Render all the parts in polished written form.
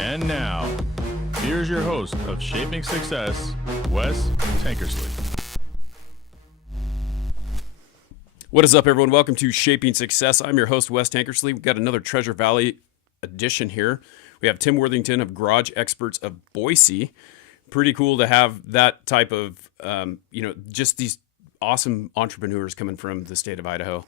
And now, here's your host of Shaping Success, Wes Tankersley. What is up, everyone? Welcome to Shaping Success. I'm your host, Wes Tankersley. We've got another Treasure Valley edition here. We have Tim Worthington of Garage Experts of Boise. Pretty cool to have that type of, just these awesome entrepreneurs coming from the state of Idaho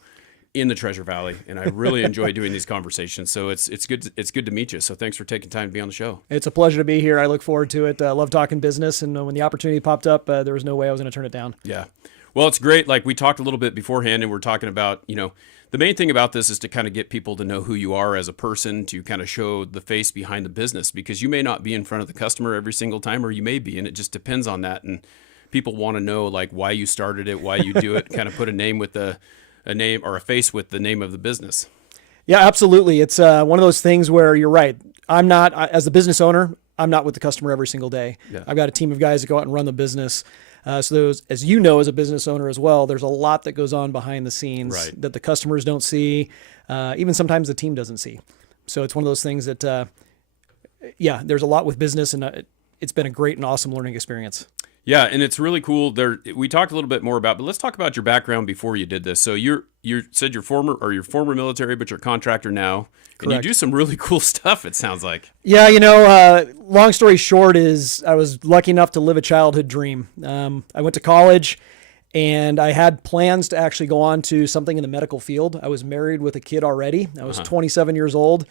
in the Treasure Valley, and I really enjoy doing these conversations. So it's good to meet you. So thanks for taking time to be on the show. It's a pleasure to be here. I look forward to it. I love talking business, and when the opportunity popped up, there was no way I was going to turn it down. Yeah. Well, it's great. Like we talked a little bit beforehand, and we're talking about, the main thing about this is to kind of get people to know who you are as a person, to kind of show the face behind the business, because you may not be in front of the customer every single time, or you may be, and it just depends on that. And people want to know like why you started it, why you do it, kind of put a name with a name or a face with the name of the business. Yeah, absolutely. It's one of those things where you're right. I'm not, as the business owner, I'm not with the customer every single day. Yeah. I've got a team of guys that go out and run the business. So those, as you know, as a business owner as well, there's a lot that goes on behind the scenes that the customers don't see, even sometimes the team doesn't see. So it's one of those things that, there's a lot with business, and it's been a great and awesome learning experience. Yeah, and it's really cool. We talked a little bit more about, but let's talk about your background before you did this. So you said you're former military, but you're a contractor now. Correct. And you do some really cool stuff, it sounds like. Yeah, long story short is I was lucky enough to live a childhood dream. I went to college, and I had plans to actually go on to something in the medical field. I was married with a kid already. I was 27 years old,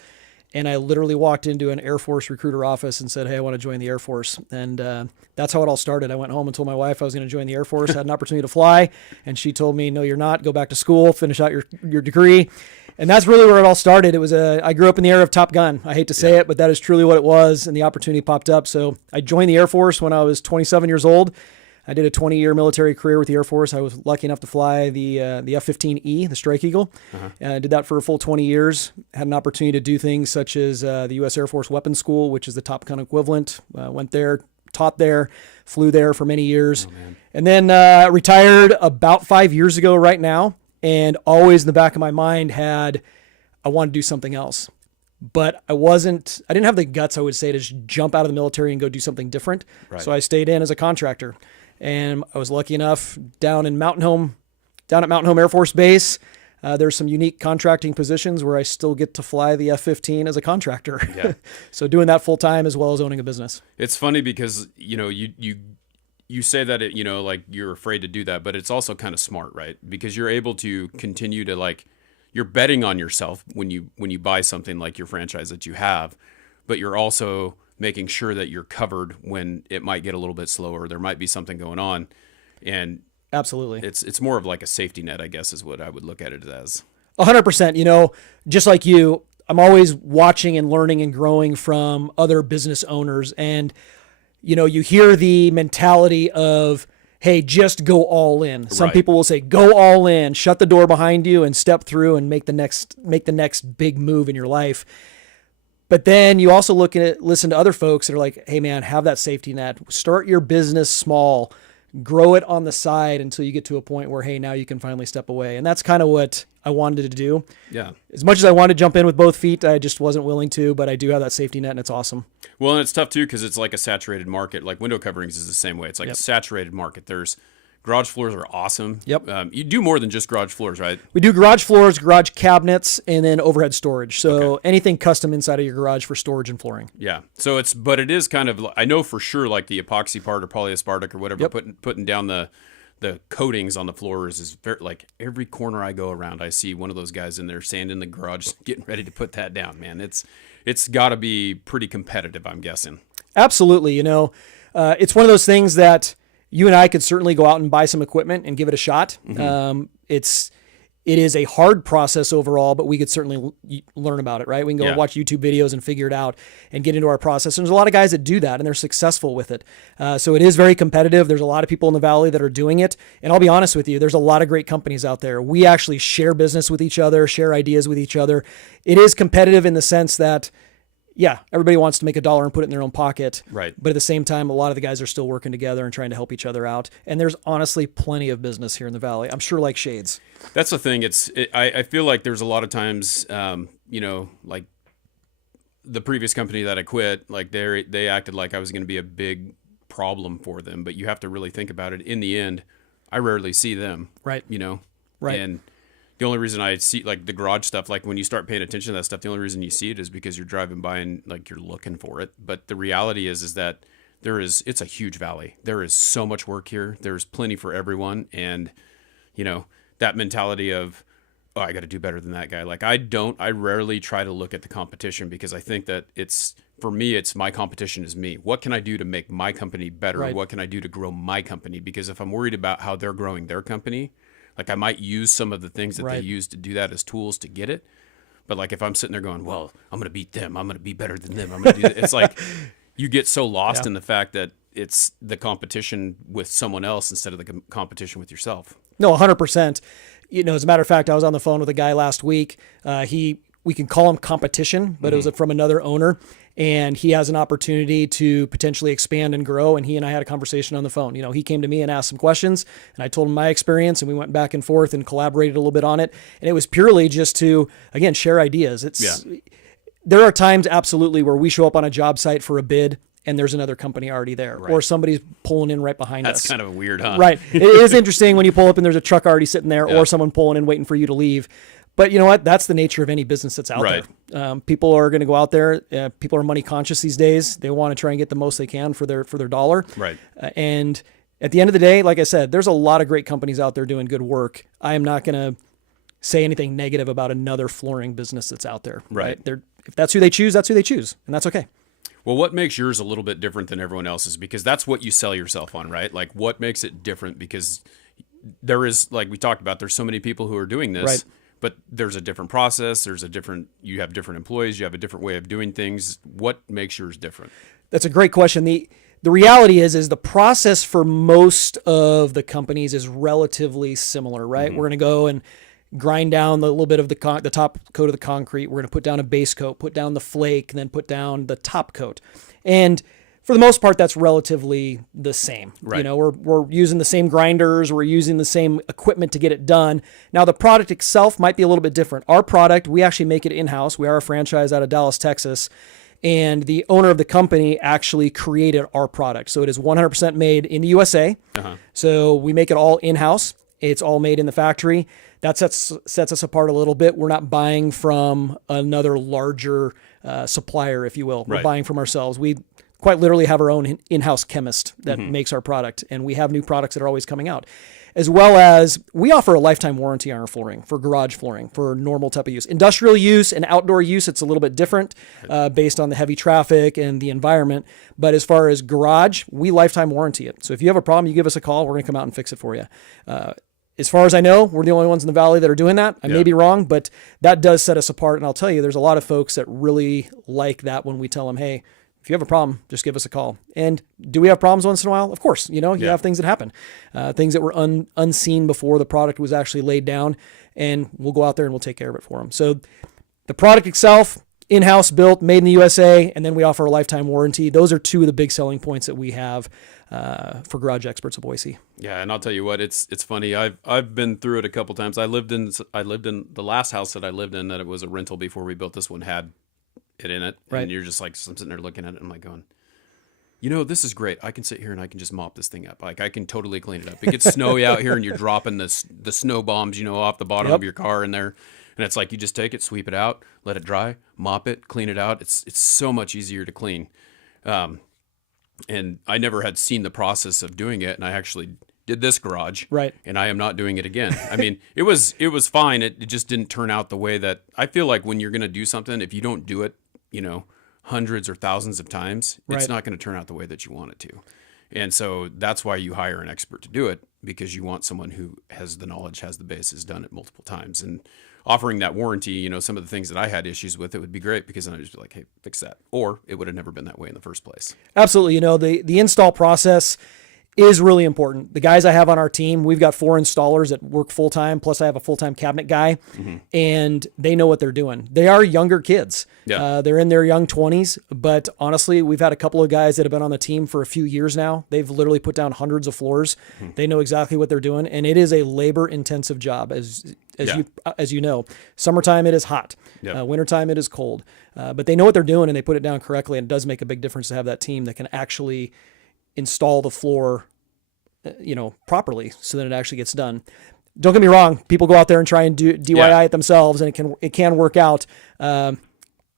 and I literally walked into an Air Force recruiter office and said, hey, I want to join the Air Force. And that's how it all started. I went home and told my wife I was going to join the Air Force, had an opportunity to fly, and she told me, no, you're not. Go back to school, finish out your degree. And that's really where it all started. It was I grew up in the era of Top Gun. I hate to say it, but that is truly what it was, and the opportunity popped up. So I joined the Air Force when I was 27 years old. I did a 20-year military career with the Air Force. I was lucky enough to fly the F-15E, the Strike Eagle. I did that for a full 20 years. Had an opportunity to do things such as the U.S. Air Force Weapons School, which is the Top Gun equivalent. Went there, taught there, flew there for many years. And then retired about 5 years ago right now. And always in the back of my mind I want to do something else. But I didn't have the guts, I would say, to just jump out of the military and go do something different. Right. So I stayed in as a contractor. And I was lucky enough down at Mountain Home Air Force Base. There's some unique contracting positions where I still get to fly the F-15 as a contractor. Yeah. So doing that full time as well as owning a business. It's funny because, you say that like you're afraid to do that, but it's also kind of smart, right? Because you're able to continue to you're betting on yourself when you buy something like your franchise that you have, but you're also making sure that you're covered when it might get a little bit slower. There might be something going on, and absolutely, it's more of like a safety net, I guess, is what I would look at it as. 100%. Just like you, I'm always watching and learning and growing from other business owners, and you hear the mentality of, hey, just go all in. Some people will say, go all in, shut the door behind you and step through and make the next big move in your life. But then you also listen to other folks that are like, hey man, have that safety net, start your business small, grow it on the side until you get to a point where, hey, now you can finally step away. And that's kind of what I wanted to do. Yeah. As much as I wanted to jump in with both feet, I just wasn't willing to, but I do have that safety net, and it's awesome. Well, and it's tough too, because it's like a saturated market. Like window coverings is the same way. It's like a saturated market. Garage floors are awesome. Yep. You do more than just garage floors, right? We do garage floors, garage cabinets, and then overhead storage. So anything custom inside of your garage for storage and flooring. Yeah. So but it is kind of, I know for sure, like the epoxy part or polyaspartic or whatever, putting down the coatings on the floors is very, like every corner I go around, I see one of those guys in there sanding the garage, getting ready to put that down, man. It's got to be pretty competitive, I'm guessing. Absolutely. It's one of those things that you and I could certainly go out and buy some equipment and give it a shot. Mm-hmm. It is a hard process overall, but we could certainly learn about it, right? We can go and watch YouTube videos and figure it out and get into our process. And there's a lot of guys that do that, and they're successful with it. So it is very competitive. There's a lot of people in the Valley that are doing it. And I'll be honest with you, there's a lot of great companies out there. We actually share business with each other, share ideas with each other. It is competitive in the sense that, everybody wants to make a dollar and put it in their own pocket. Right. But at the same time, a lot of the guys are still working together and trying to help each other out. And there's honestly plenty of business here in the Valley. I'm sure like shades. That's the thing. I feel like there's a lot of times, like the previous company that I quit, like they acted like I was going to be a big problem for them, but you have to really think about it. In the end, I rarely see them, Right. Right. And the only reason I see like the garage stuff, like when you start paying attention to that stuff, the only reason you see it is because you're driving by and like you're looking for it. But the reality is that it's a huge valley. There is so much work here. There's plenty for everyone. And, that mentality of, oh, I got to do better than that guy. Like I rarely try to look at the competition because I think that for me, it's my competition is me. What can I do to make my company better? Right. What can I do to grow my company? Because if I'm worried about how they're growing their company, like I might use some of the things that they use to do that as tools to get it. But like if I'm sitting there going, well, I'm going to beat them. I'm going to be better than them. I'm going to do that. It's like you get so lost in the fact that it's the competition with someone else instead of the competition with yourself. No, 100%. As a matter of fact, I was on the phone with a guy last week. We can call him competition, but it was from another owner. And he has an opportunity to potentially expand and grow. And he and I had a conversation on the phone. He came to me and asked some questions, and I told him my experience, and we went back and forth and collaborated a little bit on it. And it was purely just to, again, share ideas. There are times absolutely where we show up on a job site for a bid and there's another company already there, or somebody's pulling in right behind us. That's kind of weird, huh? Right. It is interesting when you pull up and there's a truck already sitting there, or someone pulling in waiting for you to leave. But you know what? That's the nature of any business that's out there. People are going to go out there. People are money conscious these days. They want to try and get the most they can for their dollar. Right. And at the end of the day, like I said, there's a lot of great companies out there doing good work. I am not going to say anything negative about another flooring business that's out there. Right. If that's who they choose, that's who they choose, and that's okay. Well, what makes yours a little bit different than everyone else's? Because that's what you sell yourself on, right? Like what makes it different? Because there is, like we talked about, there's so many people who are doing this. Right. But there's a different process. You have different employees. You have a different way of doing things. What makes yours different? That's a great question. The reality is the process for most of the companies is relatively similar, right? Mm-hmm. We're going to go and grind down a little bit of the top coat of the concrete. We're going to put down a base coat, put down the flake, and then put down the top coat. And for the most part, that's relatively the same. Right. We're using the same grinders, we're using the same equipment to get it done. Now, the product itself might be a little bit different. Our product, we actually make it in-house. We are a franchise out of Dallas, Texas, and the owner of the company actually created our product. So it is 100% made in the USA. Uh-huh. So we make it all in-house. It's all made in the factory. That sets us apart a little bit. We're not buying from another larger supplier, if you will. We're buying from ourselves. We quite literally have our own in-house chemist that makes our product, and we have new products that are always coming out. As well as we offer a lifetime warranty on our flooring, for garage flooring, for normal type of use. Industrial use and outdoor use, it's a little bit different based on the heavy traffic and the environment. But as far as garage, we lifetime warranty it. So if you have a problem, you give us a call, we're going to come out and fix it for you. As far as I know, we're the only ones in the valley that are doing that. I may be wrong, but that does set us apart. And I'll tell you, there's a lot of folks that really like that when we tell them, hey, if you have a problem, just give us a call. And do we have problems once in a while? Of course, you have things that happen, things that were unseen before the product was actually laid down, and we'll go out there and we'll take care of it for them. So the product itself, in-house built, made in the USA, and then we offer a lifetime warranty. Those are two of the big selling points that we have for Garage Experts of Boise. Yeah, and I'll tell you what, it's funny. I've been through it a couple times. I lived in the last house that I lived in, that it was a rental before we built this one, had it in it, right. And you're just like, I'm sitting there looking at it, and I'm like going, this is great. I can sit here and I can just mop this thing up. Like I can totally clean it up. It gets snowy out here, and you're dropping the snow bombs, off the bottom of your car in there, and it's like you just take it, sweep it out, let it dry, mop it, clean it out. It's so much easier to clean. And I never had seen the process of doing it, and I actually did this garage, right? And I am not doing it again. I mean, it was fine. It just didn't turn out the way that I feel like when you're going to do something, if you don't do it, hundreds or thousands of times, it's not going to turn out the way that you want it to. And so that's why you hire an expert to do it, because you want someone who has the knowledge, has the base, has done it multiple times. And offering that warranty, some of the things that I had issues with, it would be great, because then I'd just be like, hey, fix that. Or it would have never been that way in the first place. Absolutely. The install process is really important. The guys I have on our team, we've got 4 installers that work full-time, plus I have a full-time cabinet guy, and they know what they're doing. They are younger kids. Yeah. They're in their young 20s, but honestly, we've had a couple of guys that have been on the team for a few years now. They've literally put down hundreds of floors. They know exactly what they're doing, and it is a labor-intensive job. As as you know, summertime it is hot, Yep. wintertime it is cold, but they know what they're doing and they put it down correctly. And it does make a big difference to have that team that can actually install the floor, properly so that it actually gets done. Don't get me wrong. People go out there and try and do DIY it themselves, and it can work out.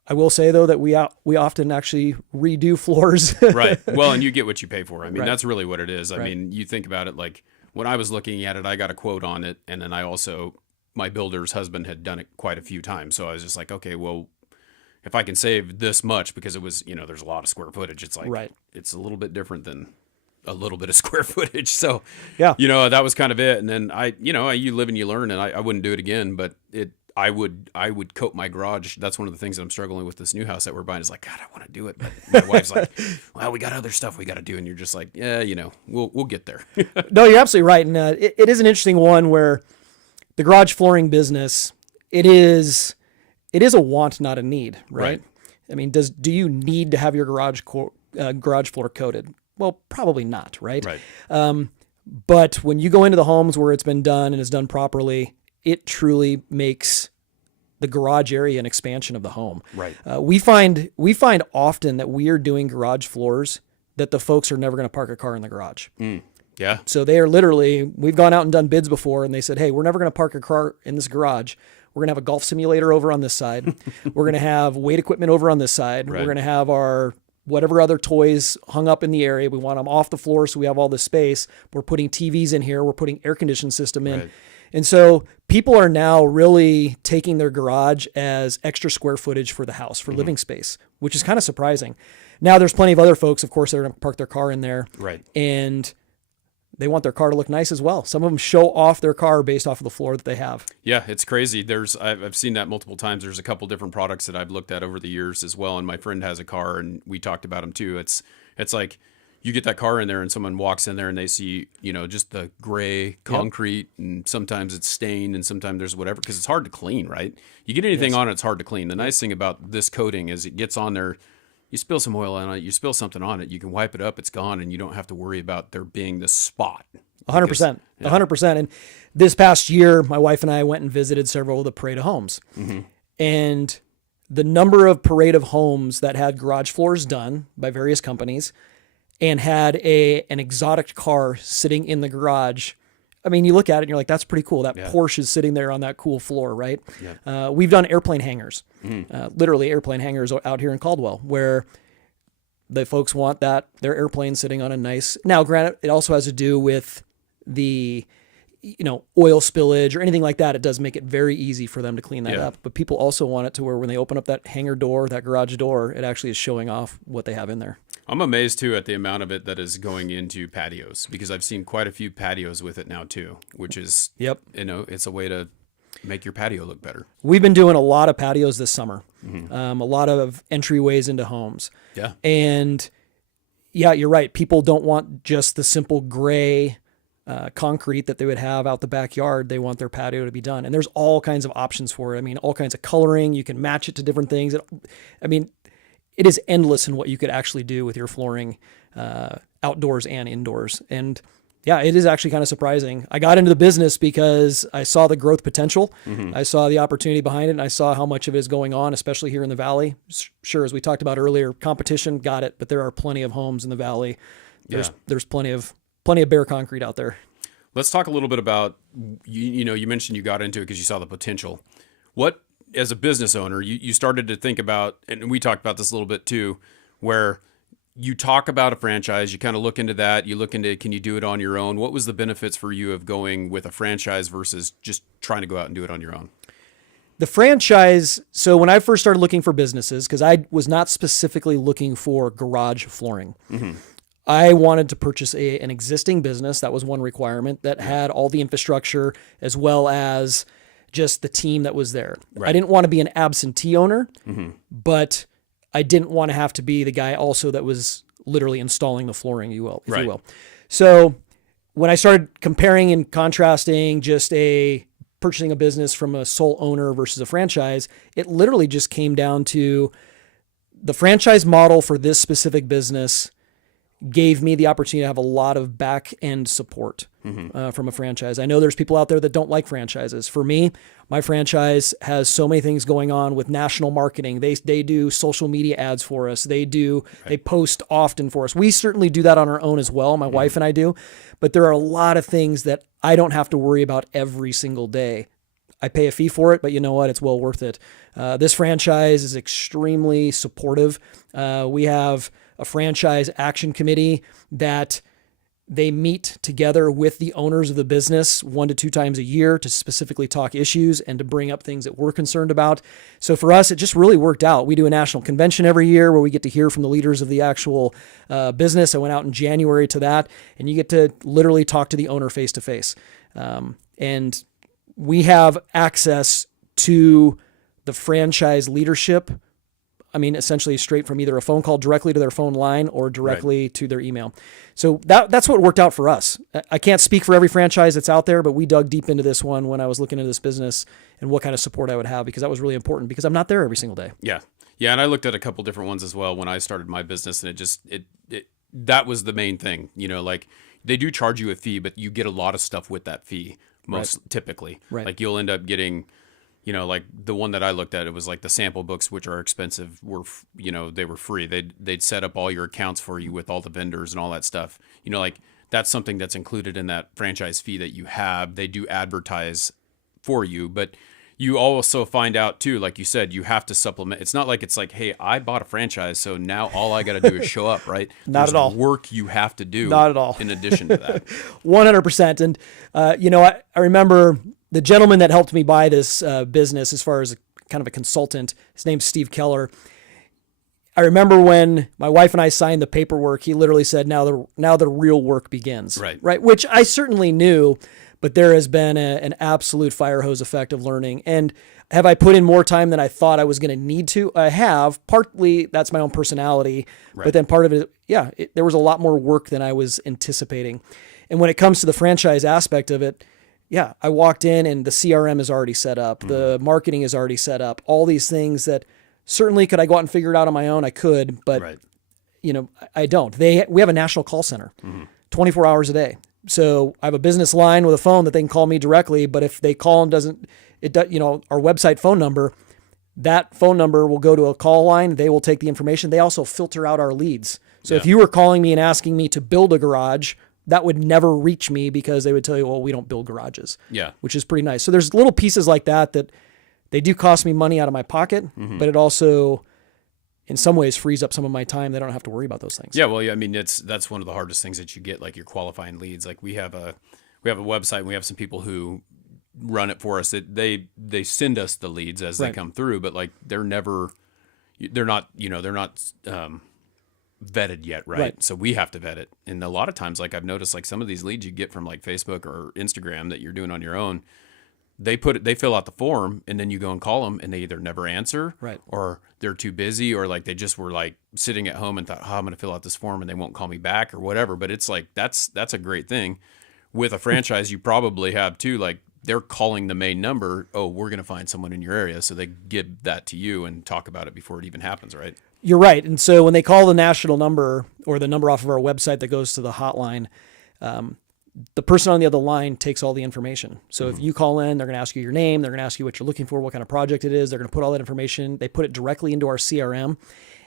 I will say though that we often actually redo floors. Right. Well, and you get what you pay for. I mean, Right. that's really what it is. I mean, you think about it, like when I was looking at it, I got a quote on it, and then my builder's husband had done it quite a few times. So I was just like, okay, well, if I can save this much, because it was, there's a lot of square footage. It's like, Right. It's a little bit different than a little bit of square footage. So, Yeah. that was kind of it. And then you live and you learn, and I wouldn't do it again, but I would coat my garage. That's one of the things that I'm struggling with this new house that we're buying is like, God, I want to do it. But my wife's like, well, we got other stuff we got to do. And you're just like, yeah, we'll get there. No, you're absolutely right. And it is an interesting one where the garage flooring business, it is a want, not a need, right? Right. I mean, do you need to have your garage floor coated? Well, probably not, right? Right. But when you go into the homes where it's been done and is done properly, it truly makes the garage area an expansion of the home. Right. We find often that we are doing garage floors that the folks are never going to park a car in the garage. Yeah. So they are we've gone out and done bids before, and they said, hey, we're never going to park a car in this garage. We're going to have a golf simulator over on this side. We're going to have weight equipment over on this side. Right. We're going to have our whatever other toys hung up in the area. We want them off the floor so we have all this space. We're putting TVs in here. We're putting air conditioning system in. Right. And so people are now really taking their garage as extra square footage for the house, for living space, which is kind of surprising. Now there's plenty of other folks, of course, that are going to park their car in there. Right. And they want their car to look nice as well. Some of them show off their car based off of the floor that they have. Yeah, it's crazy. I've seen that multiple times. There's a couple different products that I've looked at over the years as well. And my friend has a car, and we talked about them too. It's like you get that car in there, and someone walks in there, and they see just the gray concrete, and sometimes it's stained, and sometimes there's whatever, because it's hard to clean. Right? You get anything on it, it's hard to clean. The nice thing about this coating is it gets on there. You spill some oil on it, you spill something on it, you can wipe it up, it's gone, and you don't have to worry about there being this spot. 100%. 100%. And this past year, my wife and I went and visited several of the parade of homes. Mm-hmm. And the number of parade of homes that had garage floors done by various companies and had an exotic car sitting in the garage. I mean, you look at it and you're like, that's pretty cool. That Porsche is sitting there on that cool floor, right? Yeah. We've done airplane hangars, literally airplane hangars out here in Caldwell, where the folks want their airplane sitting on a nice. Now, granted, it also has to do with the, oil spillage or anything like that. It does make it very easy for them to clean that up. But people also want it to where when they open up that hangar door, that garage door, it actually is showing off what they have in there. I'm amazed too at the amount of it that is going into patios, because I've seen quite a few patios with it now too, which is, it's a way to make your patio look better. We've been doing a lot of patios this summer, a lot of entryways into homes. Yeah. And you're right. People don't want just the simple gray concrete that they would have out the backyard. They want their patio to be done. And there's all kinds of options for it. I mean, all kinds of coloring. You can match it to different things. It is endless in what you could actually do with your flooring, outdoors and indoors. And it is actually kind of surprising. I got into the business because I saw the growth potential. Mm-hmm. I saw the opportunity behind it, and I saw how much of it is going on, especially here in the Valley. Sure, as we talked about earlier, competition, got it, but there are plenty of homes in the Valley. There's plenty of bare concrete out there. Let's talk a little bit about, you mentioned you got into it because you saw the potential. What, as a business owner, you started to think about, and we talked about this a little bit too, where you talk about a franchise, you kind of look into that, you look into, can you do it on your own? What was the benefits for you of going with a franchise versus just trying to go out and do it on your own? The franchise, so when I first started looking for businesses, because I was not specifically looking for garage flooring, I wanted to purchase an existing business. That was one requirement, that had all the infrastructure as well as just the team that was there. Right. I didn't want to be an absentee owner, but I didn't want to have to be the guy also that was literally installing the flooring, if you will. So when I started comparing and contrasting just purchasing a business from a sole owner versus a franchise, it literally just came down to the franchise model for this specific business gave me the opportunity to have a lot of back end support from a franchise. I know there's people out there that don't like franchises. For me, my franchise has so many things going on with national marketing. They do social media ads for us. They post often for us. We certainly do that on our own as well. My wife and I do, but there are a lot of things that I don't have to worry about every single day. I pay a fee for it, but you know what? It's well worth it. This franchise is extremely supportive. We have a franchise action committee that they meet together with the owners of the business 1 to 2 times a year to specifically talk issues and to bring up things that we're concerned about. So for us, it just really worked out. We do a national convention every year where we get to hear from the leaders of the actual business. I went out in January to that, and you get to literally talk to the owner face to face. And we have access to the franchise leadership. I mean, essentially straight from either a phone call directly to their phone line or directly to their email. So that's what worked out for us. I can't speak for every franchise that's out there, but we dug deep into this one when I was looking into this business and what kind of support I would have, because that was really important, because I'm not there every single day. Yeah. Yeah. And I looked at a couple different ones as well when I started my business, and that was the main thing, like they do charge you a fee, but you get a lot of stuff with that fee typically. Right. Like you'll end up getting, like the one that I looked at, it was like the sample books, which are expensive, they were free. They'd set up all your accounts for you with all the vendors and all that stuff. Like that's something that's included in that franchise fee that you have. They do advertise for you, but you also find out too, like you said, you have to supplement. It's not like it's like, hey, I bought a franchise, so now all I got to do is show up, right? Not at all. Work you have to do. Not at all. In addition to that. 100%. And, I remember the gentleman that helped me buy this business as far as kind of a consultant, his name's Steve Keller. I remember when my wife and I signed the paperwork, he literally said, now the real work begins. Right. Which I certainly knew, but there has been an absolute fire hose effect of learning. And have I put in more time than I thought I was going to need to? I have. Partly that's my own personality, but then part of it, there was a lot more work than I was anticipating. And when it comes to the franchise aspect of it, I walked in and the CRM is already set up. The marketing is already set up. All these things that certainly could I go out and figure it out on my own? I could, but I don't. We have a national call center, 24 hours a day. So I have a business line with a phone that they can call me directly. But if they call and our website phone number, that phone number will go to a call line. They will take the information. They also filter out our leads. So if you were calling me and asking me to build a garage, that would never reach me, because they would tell you, well, we don't build garages. Yeah. Which is pretty nice. So there's little pieces like that they do cost me money out of my pocket, but it also, in some ways, frees up some of my time. They don't have to worry about those things. Yeah. Well, I mean, that's one of the hardest things that you get, like your qualifying leads. Like we have a website, and we have some people who run it for us. They send us the leads as they come through, but like they're not vetted yet, right? So we have to vet it. And a lot of times, like I've noticed, like some of these leads you get from like Facebook or Instagram that you're doing on your own, they fill out the form, and then you go and call them, and they either never answer, or they're too busy, or like they just were like sitting at home and thought, I'm going to fill out this form and they won't call me back or whatever. But it's like, that's a great thing. With a franchise, you probably have too, like they're calling the main number. Oh, we're going to find someone in your area. So they give that to you and talk about it before it even happens, right? You're right. And so when they call the national number or the number off of our website that goes to the hotline, the person on the other line takes all the information. So if you call in, they're going to ask you your name. They're going to ask you what you're looking for, what kind of project it is. They're going to put all that information. They put it directly into our CRM.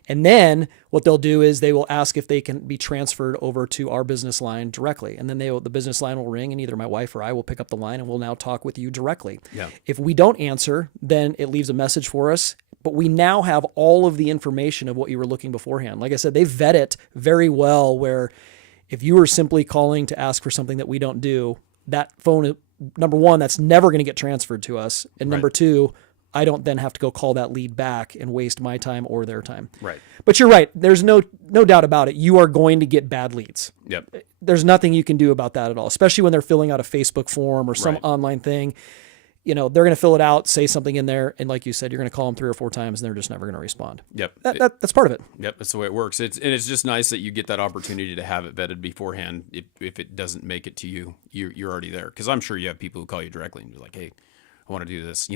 And then what they'll do is they will ask if they can be transferred over to our business line directly. And then the business line will ring, and either my wife or I will pick up the line, and we'll now talk with you directly. Yeah. If we don't answer, then it leaves a message for us. But we now have all of the information of what you were looking beforehand. Like I said, they vet it very well, where if you were simply calling to ask for something that we don't do, that phone, number one, that's never going to get transferred to us. And number two, I don't then have to go call that lead back and waste my time or their time. Right. But you're right. There's no doubt about it. You are going to get bad leads. Yep. There's nothing you can do about that at all, especially when they're filling out a Facebook form or some online thing. They're going to fill it out, say something in there, and like you said, you're going to call them 3 or 4 times, and they're just never going to respond. Yep. That's part of it. Yep, that's the way it works. It's just nice that you get that opportunity to have it vetted beforehand. If it doesn't make it to you, you're already there. Because I'm sure you have people who call you directly and be like, hey, I want to do this.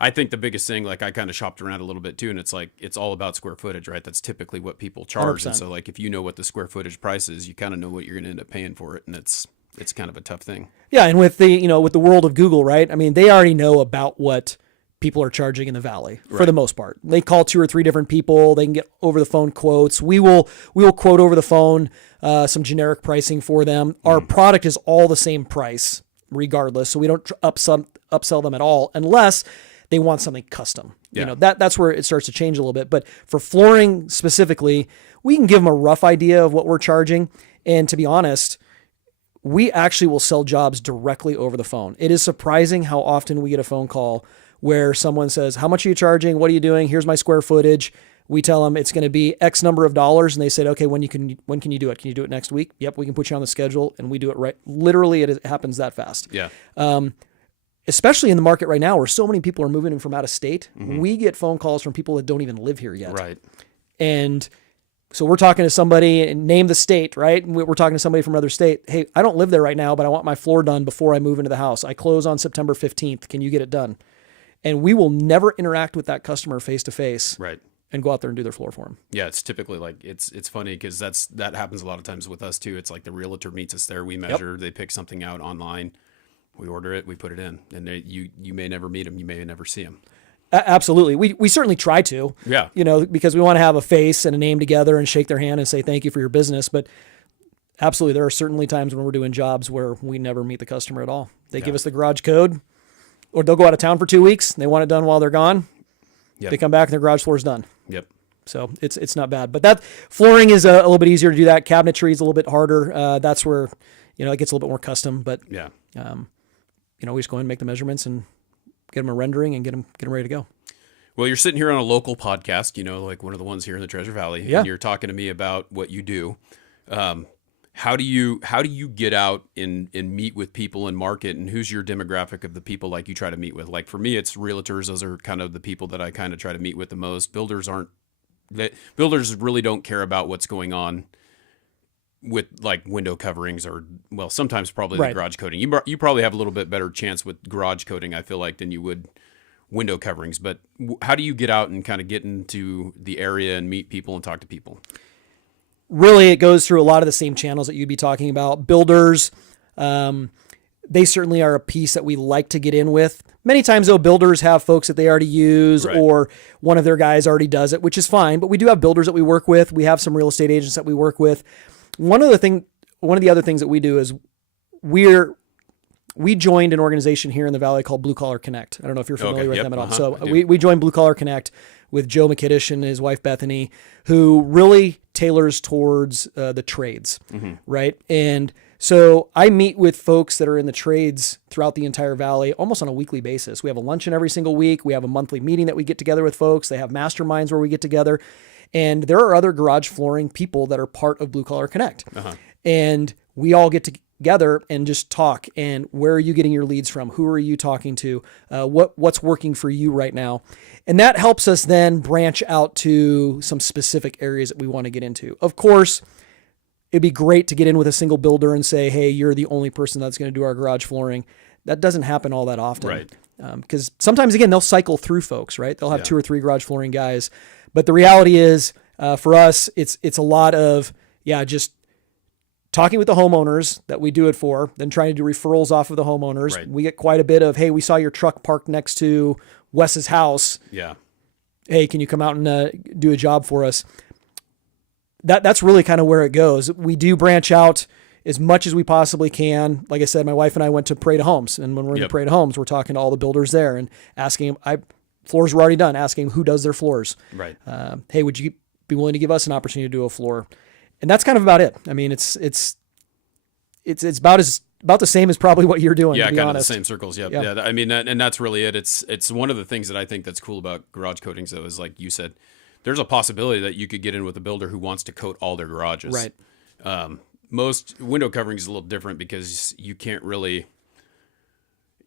I think the biggest thing, like I kind of shopped around a little bit too, and it's like, it's all about square footage, right? That's typically what people charge. 100%. And so like, if you know what the square footage price is, you kind of know what you're going to end up paying for it. And it's it's kind of a tough thing. Yeah, and with the world of Google, right? I mean, they already know about what people are charging in the Valley for the most part. They call 2 or 3 different people. They can get over the phone quotes. We will quote over the phone some generic pricing for them. Our product is all the same price regardless, so we don't upsell them at all unless they want something custom. Yeah. That's where it starts to change a little bit. But for flooring specifically, we can give them a rough idea of what we're charging. And to be honest, we actually will sell jobs directly over the phone. It is surprising how often we get a phone call where someone says, how much are you charging? What are you doing? Here's my square footage. We tell them it's going to be X number of dollars. And they said, okay, when can you do it? Can you do it next week? Yep. We can put you on the schedule and we do it right. Literally, it happens that fast. Yeah. Especially in the market right now where so many people are moving in from out of state. We get phone calls from people that don't even live here yet. Right. And so we're talking to somebody and name the state, right? We're talking to somebody from another state. Hey, I don't live there right now, but I want my floor done before I move into the house. I close on September 15th. Can you get it done? And we will never interact with that customer face to face. Right. And go out there and do their floor for them. Yeah, it's typically like it's funny because that happens a lot of times with us too. It's like the realtor meets us there. We measure. They pick something out online. We order it. We put it in, and you may never meet them. You may never see them. Absolutely. We certainly try to. Yeah. Because we want to have a face and a name together and shake their hand and say thank you for your business. But absolutely, there are certainly times when we're doing jobs where we never meet the customer at all. They give us the garage code, or they'll go out of town for 2 weeks. And they want it done while they're gone. Yep. They come back and their garage floor is done. Yep. So it's not bad. But that flooring is a little bit easier to do that. Cabinetry is a little bit harder. That's where it gets a little bit more custom. But yeah. We just go in and make the measurements and get them a rendering and get them ready to go. Well, you're sitting here on a local podcast, like one of the ones here in the Treasure Valley, and you're talking to me about what you do. How do you get out and meet with people and market, and who's your demographic of the people like you try to meet with? Like for me, it's realtors. Those are kind of the people that I kind of try to meet with the most. Builders really don't care about what's going on with like window coverings or sometimes probably the garage coating. You probably have a little bit better chance with garage coating, I feel like, than you would window coverings. But how do you get out and kind of get into the area and meet people and talk to people? Really, it goes through a lot of the same channels that you'd be talking about. Builders, they certainly are a piece that we like to get in with. Many times, though, builders have folks that they already use or one of their guys already does it, which is fine. But we do have builders that we work with. We have some real estate agents that we work with. One of the other things that we do is we joined an organization here in the Valley called Blue Collar Connect. I don't know if you're familiar with them at all. So we joined Blue Collar Connect with Joe McKiddish and his wife Bethany, who really tailors towards the trades, right? And so I meet with folks that are in the trades throughout the entire Valley almost on a weekly basis. We have a luncheon every single week. We have a monthly meeting that we get together with folks. They have masterminds where we get together. And there are other garage flooring people that are part of Blue Collar Connect. And we all get together and just talk. And where are you getting your leads from? Who are you talking to? What's working for you right now? And that helps us then branch out to some specific areas that we want to get into. Of course, it'd be great to get in with a single builder and say, hey, you're the only person that's going to do our garage flooring. That doesn't happen all that often. Right. Because sometimes, again, they'll cycle through folks, right? They'll have 2 or 3 garage flooring guys. But the reality is, for us, it's a lot of, just talking with the homeowners that we do it for, then trying to do referrals off of the homeowners. Right. We get quite a bit of, hey, we saw your truck parked next to Wes's house. Yeah. Hey, can you come out and do a job for us? That's really kind of where it goes. We do branch out as much as we possibly can. Like I said, my wife and I went to Parade of Homes, and when we're in the Parade of Homes, we're talking to all the builders there and asking them, floors were already done, asking who does their floors. Right. Hey, would you be willing to give us an opportunity to do a floor? And that's kind of about it. I mean, it's about the same as probably what you're doing. Yeah, to be kind honest. of the same circles. Yep. Yeah. I mean, and that's really it. It's one of the things that I think that's cool about garage coatings, though, is like you said, there's a possibility that you could get in with a builder who wants to coat all their garages. Right. Most window coverings is a little different because you can't really.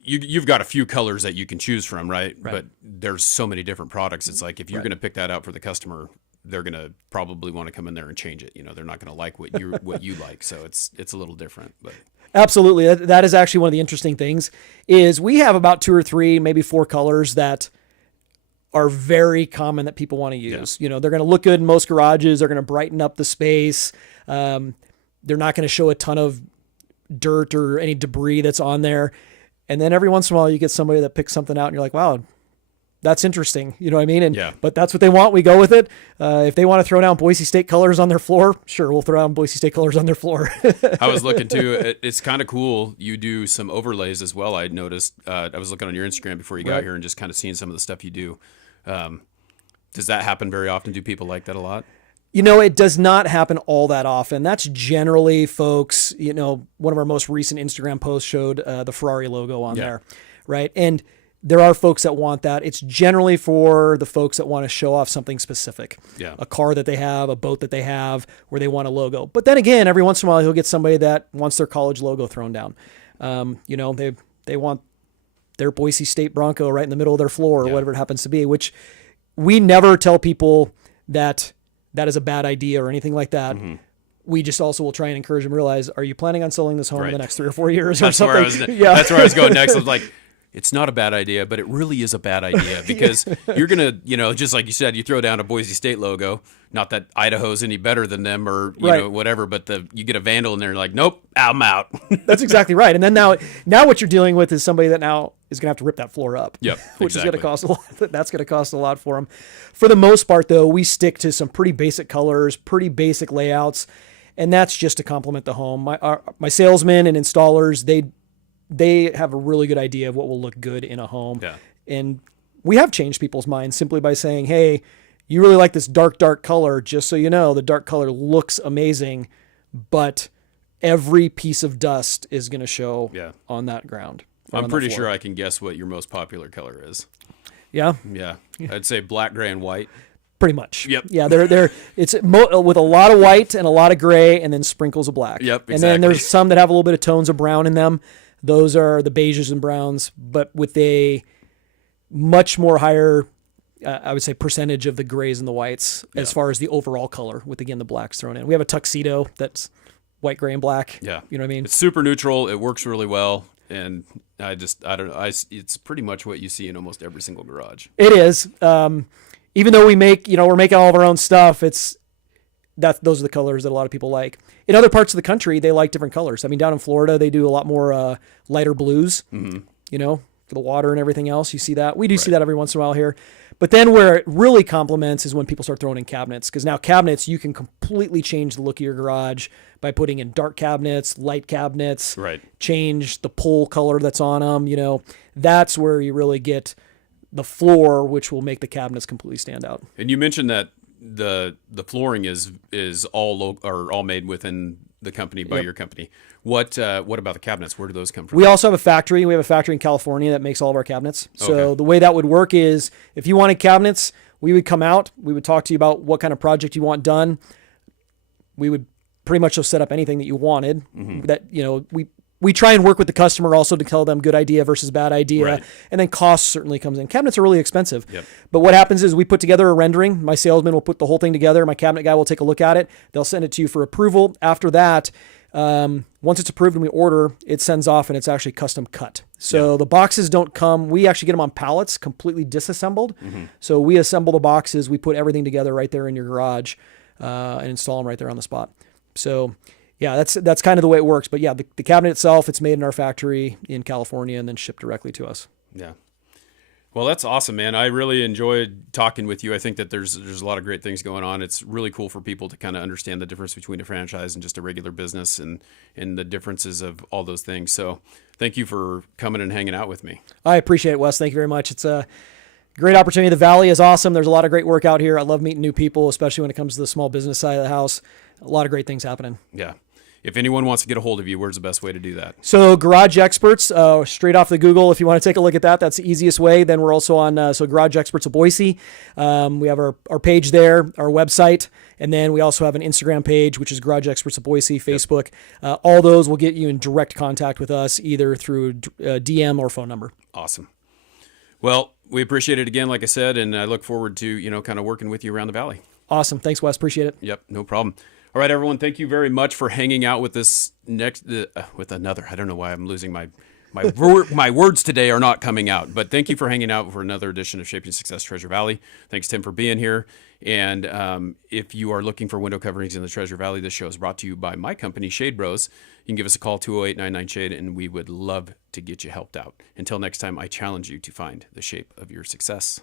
You've got a few colors that you can choose from, right? But there's so many different products. It's like if you're going to pick that out for the customer, they're going to probably want to come in there and change it. They're not going to like what you like. So it's a little different. But absolutely, that is actually one of the interesting things. Is we have about 2 or 3, maybe 4 colors that are very common that people want to use. They're going to look good in most garages. They're going to brighten up the space. They're not going to show a ton of dirt or any debris that's on there. And then every once in a while you get somebody that picks something out and you're like, wow, that's interesting. You know what I mean? But that's what they want. We go with it. If they want to throw down Boise State colors on their floor, sure, we'll throw down Boise State colors on their floor. I was looking too. It's kind of cool. You do some overlays as well. I noticed. I was looking on your Instagram before you got here and just kind of seeing some of the stuff you do. Does that happen very often? Do people like that a lot? It does not happen all that often. That's generally, folks, one of our most recent Instagram posts showed the Ferrari logo on there, right? And there are folks that want that. It's generally for the folks that want to show off something specific. Yeah. A car that they have, a boat that they have, where they want a logo. But then again, every once in a while, you'll get somebody that wants their college logo thrown down. They want their Boise State Bronco right in the middle of their floor or whatever it happens to be, which we never tell people that is a bad idea or anything like that. Mm-hmm. We just also will try and encourage them to realize, are you planning on selling this home in the next 3 or 4 years or something? That's where I was going next. I was like, it's not a bad idea, but it really is a bad idea because you're going to, just like you said, you throw down a Boise State logo, not that Idaho's any better than them or, whatever, but you get a vandal and they're like, nope, I'm out. That's exactly right. And then now what you're dealing with is somebody that now is going to have to rip that floor up, which is going to cost a lot. That's going to cost a lot for them. For the most part, though, we stick to some pretty basic colors, pretty basic layouts, and that's just to complement the home. My salesmen and installers, they have a really good idea of what will look good in a home. Yeah. And we have changed people's minds simply by saying, hey, you really like this dark color. Just so you know, the dark color looks amazing, but every piece of dust is going to show on that ground. I'm pretty sure I can guess what your most popular color is. Yeah? Yeah. I'd say black, gray, and white. Pretty much. Yep. Yeah, it's with a lot of white and a lot of gray and then sprinkles of black. Yep, exactly. And then there's some that have a little bit of tones of brown in them. Those are the beiges and browns, but with a much more higher, I would say, percentage of the grays and the whites as far as the overall color, with, again, the blacks thrown in. We have a tuxedo that's white, gray, and black. Yeah. You know what I mean? It's super neutral. It works really well. And I don't know. It's pretty much what you see in almost every single garage. It is. Even though we're making all of our own stuff, those are the colors that a lot of people like. In other parts of the country, they like different colors. I mean, down in Florida, they do a lot more lighter blues, for the water and everything else. You see that. We do see that every once in a while here. But then where it really complements is when people start throwing in cabinets, because now cabinets, you can completely change the look of your garage by putting in dark cabinets, light cabinets, change the pole color that's on them. That's where you really get the floor, which will make the cabinets completely stand out. And you mentioned that the flooring is all made within the company by your company. What about the cabinets? Where do those come from? We also have a factory. We have a factory in California that makes all of our cabinets. So the way that would work is if you wanted cabinets, we would come out, we would talk to you about what kind of project you want done. We would pretty much just set up anything that you wanted. That we try and work with the customer also to tell them good idea versus bad idea. And then cost certainly comes in. Cabinets are really expensive. But what happens is we put together a rendering. My salesman will put the whole thing together. My cabinet guy will take a look at it. They'll send it to you for approval. After that, once it's approved and we order, it sends off and it's actually custom cut. So the boxes don't come. We actually get them on pallets, completely disassembled. So we assemble the boxes. We put everything together right there in your garage and install them right there on the spot. So yeah, that's kind of the way it works. But yeah, the cabinet itself, it's made in our factory in California and then shipped directly to us. Yeah. Well, that's awesome, man. I really enjoyed talking with you. I think that there's a lot of great things going on. It's really cool for people to kind of understand the difference between a franchise and just a regular business and the differences of all those things. So thank you for coming and hanging out with me. I appreciate it, Wes. Thank you very much. It's a great opportunity. The Valley is awesome. There's a lot of great work out here. I love meeting new people, especially when it comes to the small business side of the house. A lot of great things happening. Yeah. If anyone wants to get a hold of you, where's the best way to do that? So Garage Experts, straight off the Google, if you want to take a look at that, that's the easiest way. Then we're also on Garage Experts of Boise. We have our page there, our website, and then we also have an Instagram page, which is Garage Experts of Boise, Facebook. All those will get you in direct contact with us, either through DM or phone number. Awesome. Well, we appreciate it again, like I said, and I look forward to, kind of working with you around the Valley. Awesome. Thanks, Wes. Appreciate it. Yep, no problem. All right, everyone, thank you very much for hanging out with this with another. I don't know why I'm losing my My words today are not coming out, but thank you for hanging out for another edition of Shaping Success Treasure Valley. Thanks, Tim, for being here. And if you are looking for window coverings in the Treasure Valley, this show is brought to you by my company, Shade Bros. You can give us a call, 208-99-SHADE, and we would love to get you helped out. Until next time, I challenge you to find the shape of your success.